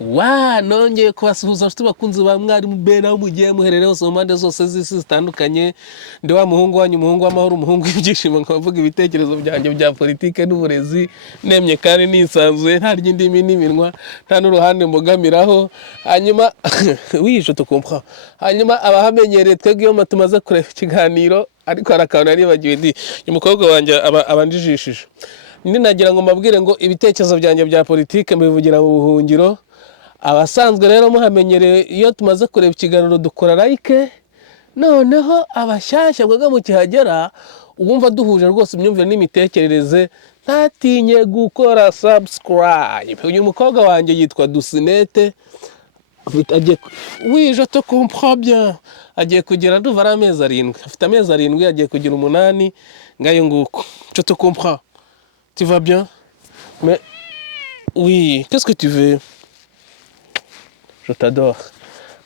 nongeye kubasuhuza nshuti bakunzi ba mwarimu bena aho mugiye muherereye hose mu mpande zose z'isi zitandukanye. Ndi wa muhungu wanyu, umuhungu w'amahoro, umuhungu w'ibyishimo, nkavuga ibitekerezo byanjye bya politike n'uburezi nemye kandi nisanzuye, nta ry'indimi n'iminwa, nta n'uruhande mbogamiraho. Hanyuma wisho tukumva, hanyuma abahamenyereye twebwe iyo tumaze kureba ikiganiro, ariko hari akantu naribagiwe, ndi umukobwa wanjye abanjijishije. Nagira ngo mbabwire ngo ibitekerezo byanjye bya politike mbivugira mu buhungiro. Abasanzwe rero muhamenyereye iyo tumaze kureba ikiganiro dukora like, noneho abashyashya bwaga mu kihagera uwumva duhuje rwose imyumvire n'imitekerereze ntatinye gukora subscribe. Uyu mukobwa wanjye yitwa Dusinete, je te comprends bien, agiye kugira nduva ari amezi 7, afite amezi 7, agiye kugira 8 ngayo nguko. Je te comprends, tu vas bien? Mais oui, qu'est-ce que tu veux? Je t'adore.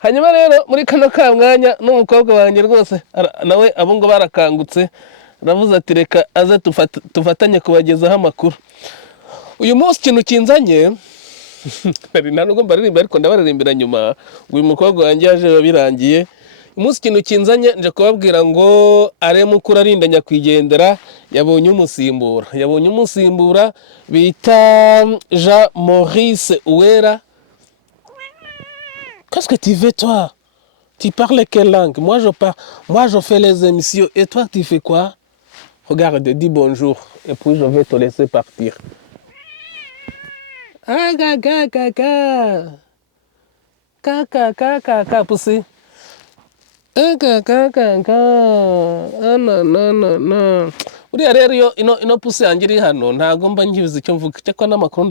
Hanyuma rero muri kano ka mwanya n'umukobwa wanjye rwose nawe abo ngo barakangutse, aravuze ati reka aze tufatanye kubagezaho amakuru. Uyu munsi ikintu kinzanye ntabwo mbaririmba ariko ndabaririmbira nyuma. Uyu mukobwa wanjye yaje birangiye. Umunsi ikintu kinzanye nje kubabwira ngo Aremukura arinda nyakwigendera yabonye umusimbura bita Jean Maurice Uwera. Qu'est-ce que tu veux toi? Tu parles quelle langue? Moi je fais les émissions et toi tu fais quoi? Regarde, dis bonjour et puis je vais te laisser partir. Ah gaga pussy. No. Uriya rero ino pusi yanjye iri hano ntago mba ngize icyo mvuga, cyakora n'amakuru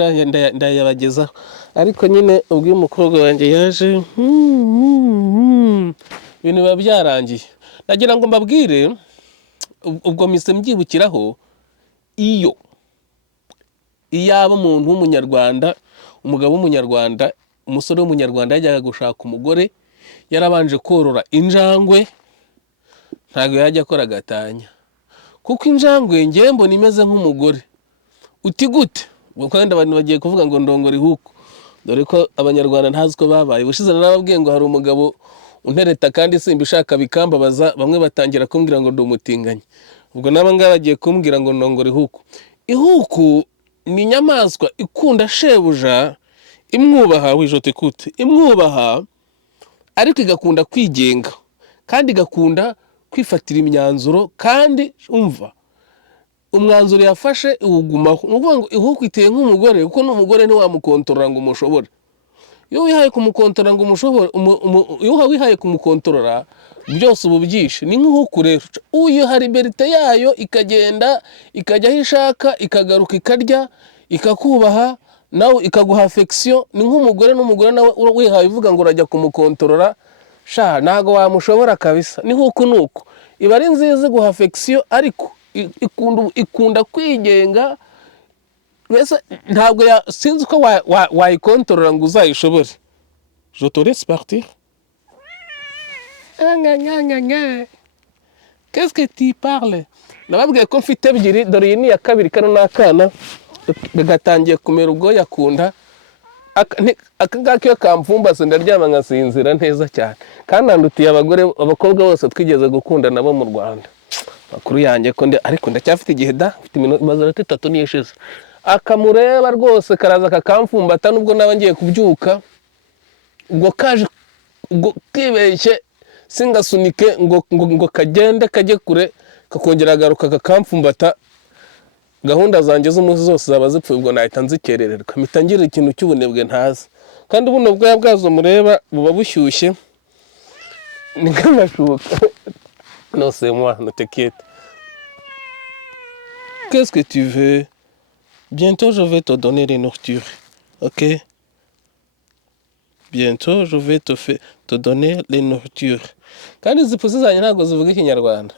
ndayabagezaho, ariko nyine ubwo uyu mukobwa wanjye yaje ibintu biba byarangiye. Nagira ngo mbabwire ubwo mise mbyibukiraho, iyo aba umuntu w'umunyarwanda, umugabo w'umunyarwanda, umusore w'umunyarwanda yajyaga gushaka umugore yarabanje korora injangwe, ntago yajya akora gatanya, kuko injangwe ngiye mbona imeze nk'umugore. Uti gute? Ubwo kandi abantu bagiye kuvuga ngo ndongora ihuku, dore ko abanyarwanda ntazi ko babaye. Ubushize narababwiye ngo hari umugabo untereta kandi simba ishaka bikambabaza, bamwe batangira kumbwira ngo ndi umutinganyi. Ubwo naba ngaba bagiye kumbwira ngo ndongora ihuku. Ihuku ni inyamaswa ikunda shebuja, imwubaha, wijote kute, imwubaha, ariko igakunda kwigenga kandi igakunda kwifatira imyanzuro, kandi umva umwanzuro yafashe ugumaho. Nukuvuga ngo ihuku iteye nk'umugore, kuko n'umugore ni wamukontorora ngo umushobore. Iyo wihaye kumukontorora ngo umushobore, iyo wihaye kumukontorora byose ubu byishe. Ni nk'ihuku rero, uyu hari liberté yayo, ikagenda ikajya aho ishaka, ikagaruka ikarya, ikakubaha, nawe ikaguha affection. Ni nk'umugore n'umugore nawe wihaye uvuga ngo urajya kumukontorora, sha ntago wamushobora kabisa. Ni nk'uko nuko iba ari nziza guha affection, ariko ikunda kwigenga. Wese ntabwo sinzi ko wayikontorora ngo uzayishobore. Je te laisse partir. Qu'est-ce que tu parles? Nababwiye ko mfite ebyiri, dore iyi ni iya kabiri, kano n'akana gatangiye kumera ubwoya kunda. Aka ngaka iyo kamvumbase ndaryama nkasinzira neza cyane, kandi andutiye abakobwa bose twigeze gukunda nabo mu Rwanda. Makuru yanjye ko ariko ndacyafite igihe da, mfite iminota 3 n'ishize. Akamureba rwose karaza kakamfumbata, nubwo naba ngiye kubyuka, ubwo kaje ubwo kibeshye singasunike ngo kagende kajye kure, kakongera agaruka kakamfumbata. Gahunda zanjye z'umunsi zose zaba zipfuye, ubwo nahita nzikerererwa, mitangira ikintu cy'ubunebwe ntazi. Kandi buno bwoya bwazo mureba buba bushyushye, ni nk'amashuka. Non, c'est moi, ne t'inquiète. Qu'est-ce que tu veux? Bientôt je vais te donner les nourritures, ok? Bientôt je vais te donner les nourritures. Kandi izi pusi zanjye ntabwo zivuga ikinyarwanda,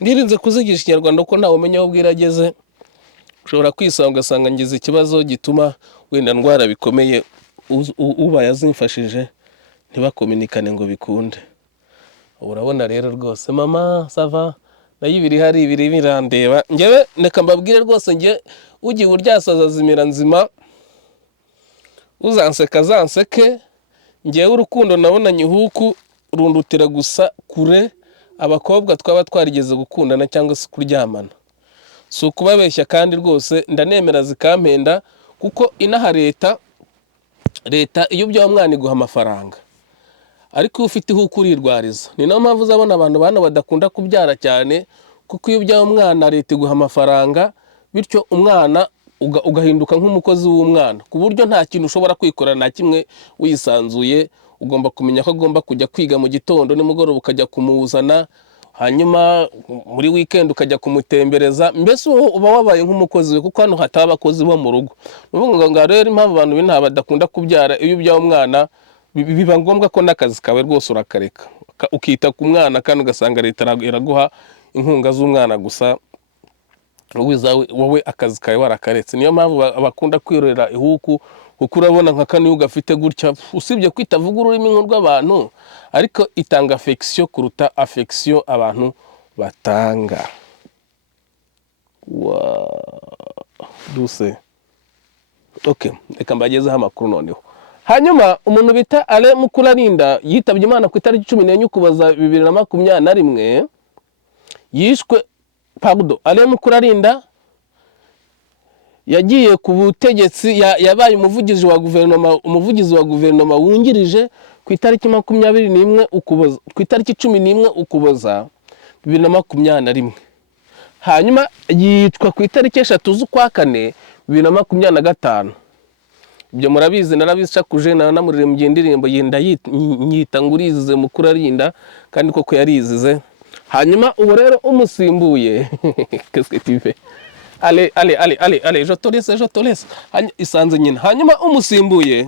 ndirinze kuzigisha ikinyarwanda kuko ntawe umenya aho bwirageze. Ushobora kwisanga ugasanga ngize ikibazo gituma wenda ndwara bikomeye, ubaye azimfashije ntibakominikane ngo bikunde. Urabona rero rwose mama sava nayo ibiri hari ibiri birandeba. Ngewe neka mbabwire rwose, nge ugiye uryasaza zimira nzima, uzanseka zanseke, ngewe urukundo nabonanye ihuku rundutira gusa kure abakobwa twaba twarigeze gukundana cyangwa se kuryamana. Si ukubabeshya kandi rwose ndanemera zikampenda, kuko inaha leta iyo ubyaye umwana iguha amafaranga, ariko iyo ufite ihuku urirwariza. Ni nayo mpamvu uzabona abantu bana badakunda kubyara cyane, kuko iyo ubyaye umwana leta iguha amafaranga, bityo umwana ugahinduka nk'umukozi w'umwana, ku buryo nta kintu ushobora kwikora na kimwe wisanzuye. Ugomba kumenya ko agomba kujya kwiga mu gitondo, nimugoroba ukajya kumuzana, hanyuma muri weekend ukajya kumutembereza. Mbese uba wabaye nk'umukozi we, kuko hano hataba abakozi bo mu rugo. Nuvuga ngo rero impamvu abantu b'inaha badakunda kubyara, iyo ubyaye umwana biba ngombwa ko n'akazi kawe rwose urakareka ukita ku mwana, kandi ugasanga leta iraguha inkunga z'umwana gusa, wowe akazi kawe warakaretse. Niyo mpamvu bakunda kwirorera ihuku, kuko urabona nka kane ugafite gutya, usibye kwitavuga ururimi nk'urw'abantu, ariko itanga affection kuruta affection abantu batanga. Duse okay, reka mbagezeho amakuru noneho. Hanyuma umuntu bita Alain Mukurarinda yitabye Imana ku itariki 14 Ukuboza 2021. Yishwe Alain Mukurarinda yagiye ku butegetsi, yabaye umuvugizi wa guverinoma wungirije ku itariki 21 Ukuboza, ku itariki 11 Ukuboza 2021. Hanyuma yicwa ku itariki 3 z'ukwa 4 2025. Ibyo murabizi, narabishakuje namuririmbye indirimbo yenda yita ngurizize Mukurarinda, kandi koko yarizize. Hanyuma ubu rero umusimbuye qu'est-ce que tu fais? Allez, je te laisse. Isanze nyina. Hanyuma umusimbuye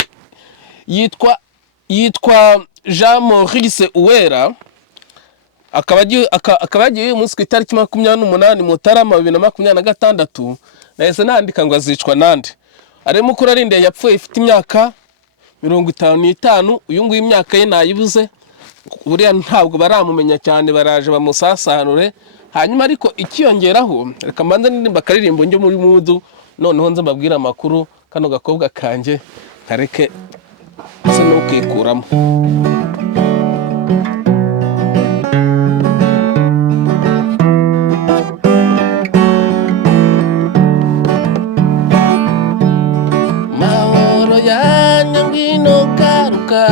yitwa Jean Maurice Uwera, akaba yagiye umunsi ku itariki 28 Mutarama 2026. Nahise nandika ngo azicwa nande. Alain Mukurarinda yapfuye ifite imyaka 55. Uyu nguyu imyaka ye nayibuze, buriya ntabwo baramumenya cyane, baraje bamusasanure. Hanyuma ariko ikiyongeraho, reka mbanza ndirimba akaririmbo njye muri mudu, noneho nze mbabwira amakuru. Kano gakobwa kanje kareke se no kwikuramo. Mahoro yanjye ngwino garuka,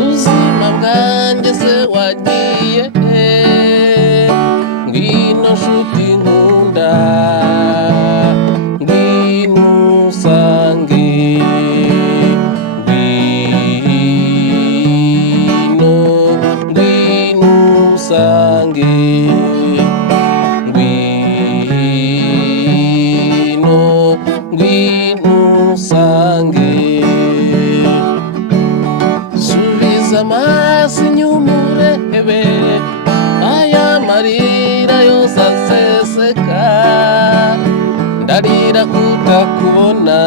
ubuzima bwanjye se wagiye ngwino nshuti nkunda, ngwino usange, ngwino usange, ngwino usange. Subiza amaso inyuma urebe, aya marira yose aseseka, ndarira kutakubona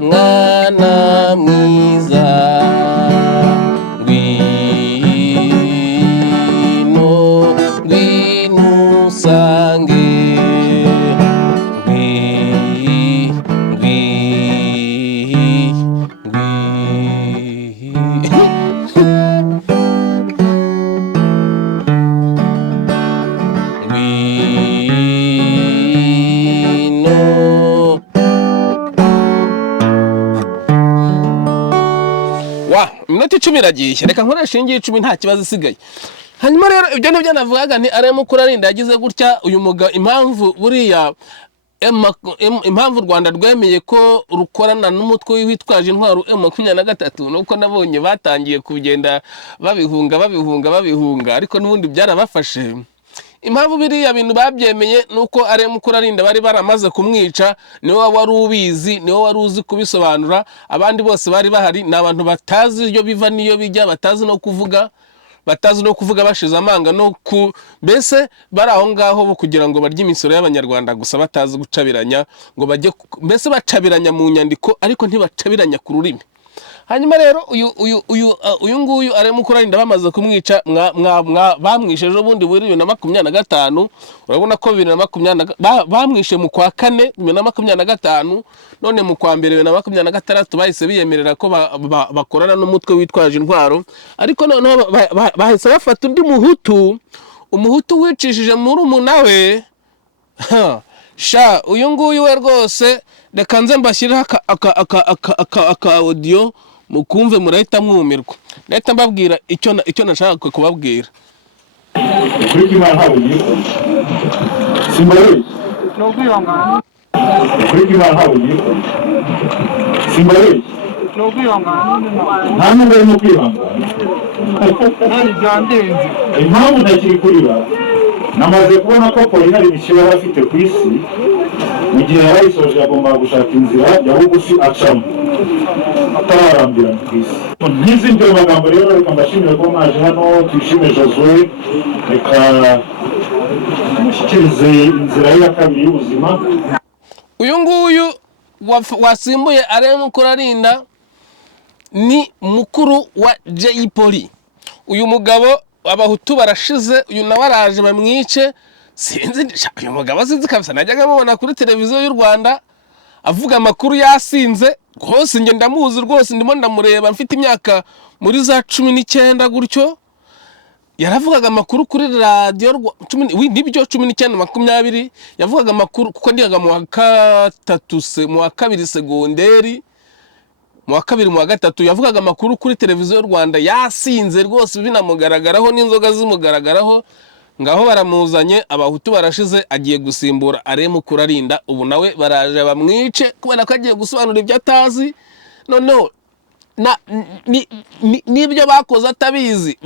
mwana mwiza, ngwino usange, iminota 10 iragiye, reka nkoresha ingi 10 nta kibazo isigaye. Hanyuma rero ibyo nibyo navugaga, ni Alain Mukurarinda yagize gutya. Uyu muga impamvu buriya impamvu u Rwanda rwemeye ko rukorana n'umutwe witwaje intwaro M23, nuko nabonye batangiye kugenda babihunga, ariko n'ubundi byarabafashe. Impamvu biriya bintu babyemeye nuko Alain Mukurarinda bari baramaze kumwica, niwe wari ubizi, niwe wari uzi kubisobanura. Abandi bose bari bahari ni abantu batazi iyo biva niyo bijya, batazi no kuvuga bashize amanga no mbese bari aho ngaho bo kugira ngo barye imisoro y'abanyarwanda gusa, batazi gucabiranya ngo bajye mbese bacabiranya mu nyandiko, ariko ntibacabiranya ku rurimi. hanyuma rero uyu nguyu arimo kurarinda bamaze kumwica bamwishe ejo bundi muri 2025 urabona ko 2020 bamwishe mu kwa 4 2025 none mu kwa mbere 2026 bahise biyemerera ko bakorana n'umutwe witwaje intwaro ariko noneho bahise bafata undi umuhutu wicishije muri umunawe sha uyu nguyu we rwose reka nze mbashyiraho aka audio mukumve murahita mwumirwa leta mbabwira icyo nashaka kubabwira kuri kimana habuye simbaye no kwihangana kuri kimana habuye simbaye no kwihangana nta nubwo no kwihangana nari byandenze impamvu ntakiri kurira namaze kubona ko Paulina ari bishira bafite ku isi mu gihe yarayisoje agomba gushaka inzira ya bugufi acamo atararambira ku isi n'izindi magambo rero reka mbashimire ko mwaje hano twishime Josue reka mushyikirize inzira ya kabiri y'ubuzima uyu nguyu wasimbuye arimo kurarinda ni mukuru wa Jay Polly uyu mugabo abahutu barashize uyu nawe araje bamwice sinzi uyu mugabo sinzi kabisa najyaga mubona kuri televiziyo y'u Rwanda avuga amakuru yasinze rwose nge ndamuzi rwose ndimo ndamureba mfite imyaka muri za 19 gutyo yaravugaga amakuru kuri radio nibyo 19 yavugaga amakuru kuko ndigaga mu wa kabiri segonderi mu wa kabiri mu wa gatatu yavugaga amakuru kuri televiziyo y'u Rwanda yasinze rwose binamugaragaraho n'inzoga zimugaragaraho ngaho baramuzanye abahutu barashize agiye gusimbura aremo kurarinda ubu nawe baraje bamwice kubera ko agiye gusobanura ibyo atazi noneho nibyo bakoze atabizi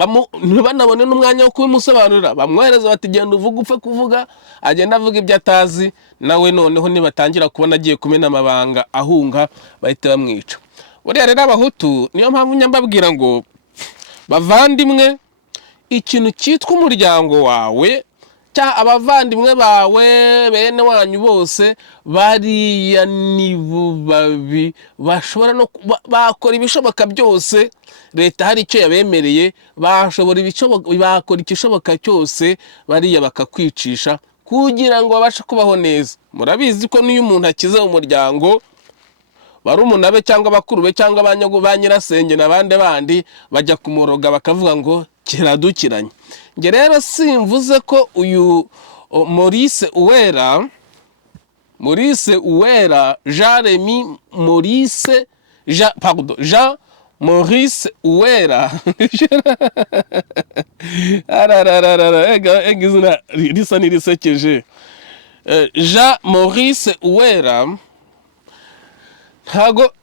banabone n'umwanya wo kubimusobanurira bamwohereza bati genda uvuga upfe kuvuga agenda avuga ibyo atazi nawe noneho nibatangira kubona agiye kumena amabanga ahunga bahita bamwica buriya rero abahutu niyo mpamvu nyambabwira ngo bavandimwe ikintu cyitwa umuryango wawe cya abavandimwe bawe bene wanyu bose bariya nibo babi bashobora no bakora ibishoboka byose leta hari icyo yabemereye bakora ikishoboka cyose bariya bakakwicisha kugira ngo babashe kubaho neza murabizi ko niyo umuntu akize umuryango barumuna be cyangwa bakuru be cyangwa ba nyirasenge n'abandi bandi bajya kumuroga bakavuga ngo kiradukiranye nge rero simvuze ko uyu Maurice Uwera Jean Maurice Uwera egizina risa nirisekeje Jean Maurice Uwera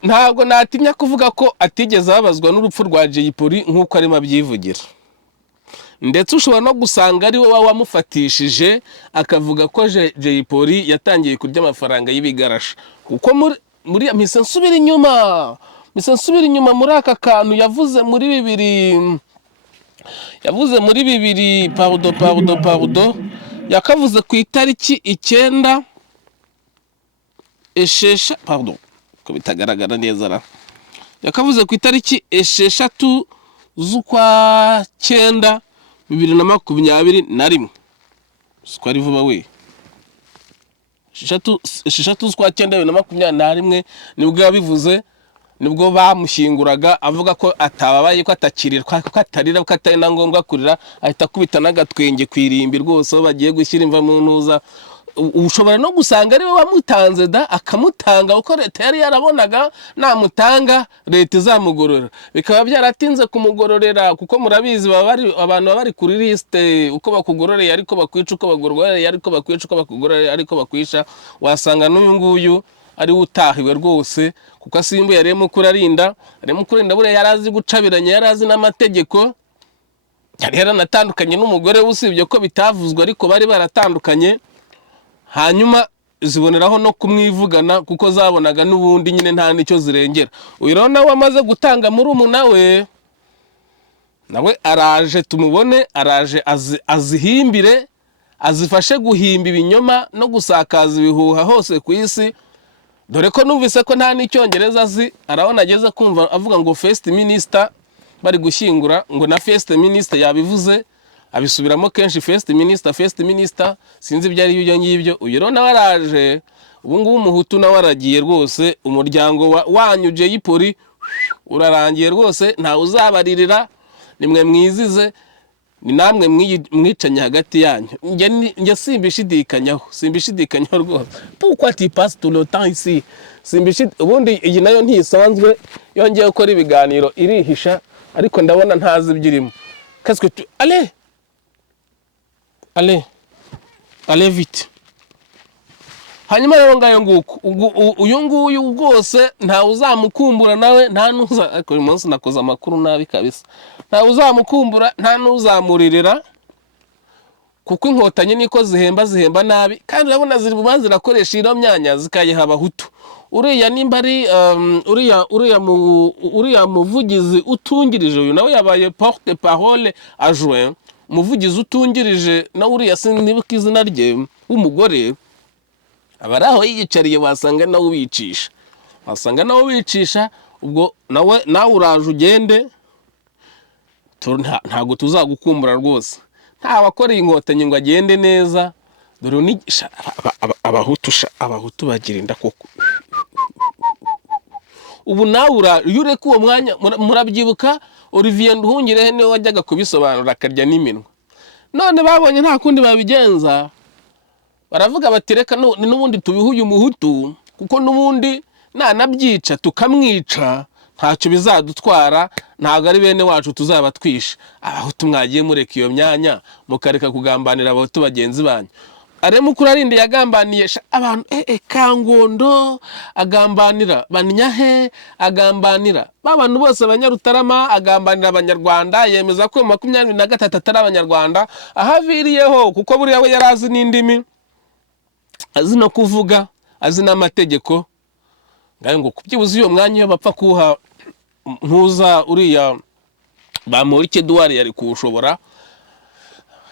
ntago natinya kuvuga ko atigeze abazwa n'urupfu rwa Jay Polly nkuko arimo abyivugira ndetse ushobora no gusanga ari we wamufatishije akavuga ko Jay Polly yatangiye kurya amafaranga y'ibigarasha kuko muri mise nsubira inyuma muri aka kantu yavuze muri bibiri pardon yakavuze ku itariki 9 pardon ko bitagaragara neza ra yakavuze ku itariki 6 z'ukwa 9 2021 siko vuba we 6 z'ukwa 9 2021 nibwo yabivuze nibwo bamushyinguraga avuga ko atababaye ko atakirira ko atarira ko atari na ngombwa kurira ahita kubita nagatwenge kwirimbi rwose bagiye gushyira imva mu ntuza ushobora no gusanga ari we wamutanze akamutanga uko leta yari yarabonaga namutanga leta izamugorora bikaba byaratinze kumugororera kuko murabizi abantu bari kuri liste uko bakugororeye ariko bakwica uko bagororeye ariko bakwica uko bakugororeye ariko bakwisha wasanga n'uyu nguyu ari utahiwe rwose kuko asimbuye arimo kurarinda bure yarazi gucabiranya yarazi n'amategeko yari yaranatandukanye n'umugore usibye ko bitavuzwe ariko bari baratandukanye hanyuma ziboneraho no kumwivugana kuko zabonaga n'ubundi nyine nta nicyo zirengera uyu rero nawe amaze gutanga muri nawe araje tumubone araje azifashe guhimba ibinyoma no gusakaza ibihuha hose ku isi dore ko numvise ko nta n'icyongereza azi, arabona ageze kumva avuga ngo first minister bari gushyingura, ngo na first minister yabivuze abisubiramo kenshi, first minister sinzi ibyo ari byo ngibyo. Uyu rero nawe araje, ubu ngubu umuhutu nawe aragiye rwose, umuryango wanyu Jay Polly urarangiye rwose, ntawe uzabaririra, nimwe mwizize, ni namwe mwicanye hagati yanyu. Njye simbishidikanyaho rwose. Pourquoi tu passes tout le temps ici? Ubundi iyi nayo ntisanzwe, yongeye gukora ibiganiro irihisha, ariko ndabona ntazi ibyirimo. Qu'est-ce que tu... Allez vite. Hanyuma rero ngayo nguko, uyu nguyu rwose ntawe uzamukumbura nawe, nta nuza, ariko uyu munsi nakoze amakuru nabi kabisa. Ntawe uzamukumbura, nta nuzamuririra, kuko inkotanyi niko zihemba nabi, kandi urabona zirakoresha ino myanya zikayiha abahutu. Uriya nimba ari uriya muvugizi utungirije, uyu nawe yabaye porte parole adjoint, umuvugizi utungirije na uriya sinibuka izina rye w'umugore, abari aho yiyicariye wasanga nawe ubicisha, ubwo nawe uraje ugende, ntago tuzagukumbura rwose. Nta wakoreye inkotanyi ngo agende neza, dore ni abahutu bagirinda koko. Ubu nawe ureka uwo mwanya, murabyibuka Olivier Nduhungirehe niwe wajyaga kubisobanura akarya n'iminwa. None babonye nta kundi babigenza, baravuga bati reka n'ubundi tubihuye umuhutu, kuko n'ubundi nanabyica tukamwica ntacyo bizadutwara, ntabwo ari bene wacu tuzaba twishe. Abahutu mwagiye mureka iyo myanya, mukareka kugambanira abahutu bagenzi banyu. Aremukuru arinde yagambaniye abantu Kangondo, agambanira Banyahe, agambanira babantu bose abanyarutarama, agambanira abanyarwanda, yemeza ko 23 atari abanyarwanda. Ahaviriyeho kuko buriya we yarazi n'indimi, azi no kuvuga, azi n'amategeko. Ngayo ngo kubyibuza iyo mwanya iyo bapfa kuha ntuza uriya Bamporiki Edouard yari kuwushobora,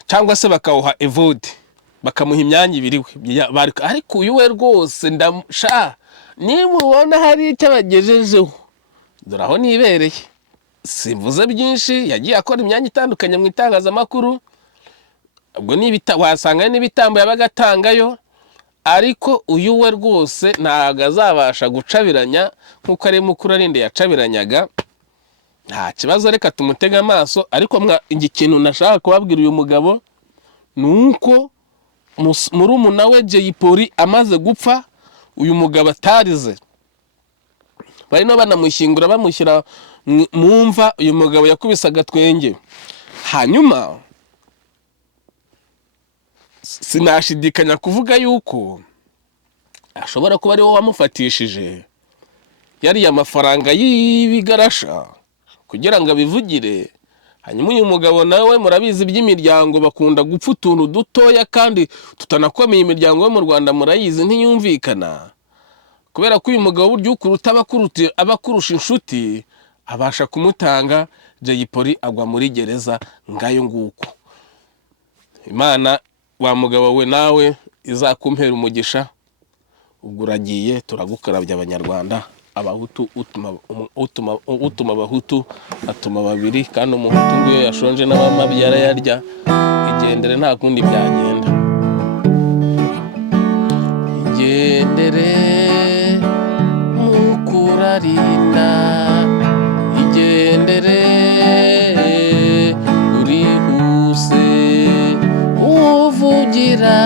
cyangwa se bakawuha Evode bakamuha imyanya ibiri, ariko uyu we rwose nimubona hari icyo abagejejeho, dore aho nibereye. Simvuze byinshi, yagiye akora imyanya itandukanye mu itangazamakuru, ubwo wasanga n'ibitambo yabagatangayo, ariko uyu we rwose ntago azabasha gucabiranya nk'uko Aremukuru arinde yacabiranyaga. Nta kibazo, reka tumutega amaso. Ariko ikintu nashaka kubabwira uyu mugabo nuko murumuna we Jay Polly amaze gupfa, uyu mugabo atarize, barino banamushyingura bamushyira mu mva, uyu mugabo yakubisaga twenge. Hanyuma sinashidikanya kuvuga yuko ashobora kuba ari wowe wamufatishije yari amafaranga y'ibigarasha kugira ngo abivugire. Hanyuma uyu mugabo nawe murabizi by'imiryango, bakunda gupfa utuntu dutoya kandi tutanakomeye. Imiryango yo mu Rwanda murayizi ntiyumvikana, kubera ko uyu mugabo buryo ukuruta abakurusha inshuti abasha kumutanga. Jay Polly agwa muri gereza ngayo nguko. Imana wa mugabo we nawe izakumpera umugisha, ubwo uragiye, turagukarabya abanyarwanda. Abahutu utuma abahutu atuma babiri, kandi umuhutu ngo yashonje n'abamabi yarayarya. Igendere nta kundi byagenda, igendere mukurarinda, igendere urihuse uvugira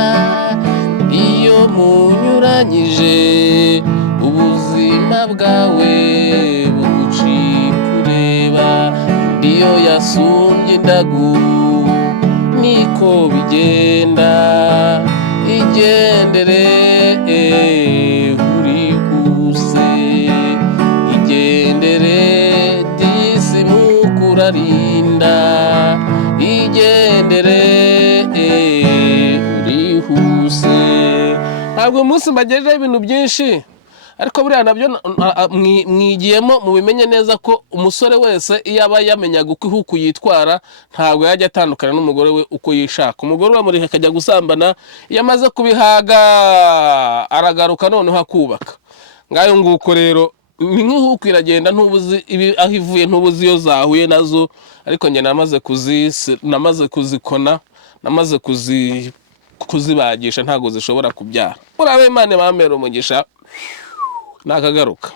iyo munyuranyije, ubuzima bwawe bugucikureba. Iyo yasumbye indagu niko bigenda, igendere urihuse, igendere disi mukurarinda, igendere urihuse. Ntabwo umunsi mbagejejeho ibintu byinshi, ariko buriya nabyo mwigiyemo mubimenye neza ko umusore wese iyo aba yamenyaga uko ihuku yitwara, ntabwo yajya atandukana n'umugore we uko yishaka. Umugore we amureka akajya gusambana, iyo amaze kubihaga aragaruka noneho akubaka. ngayo nguko rero ni nk'uko iragenda ntubuzi aho ivuye, ntubuzi iyo zahuye nazo, ariko njye namaze kuzikona, namaze kuzibagisha, ntago zishobora kubyara. Murabe Imana bamera umugisha nakagaruka.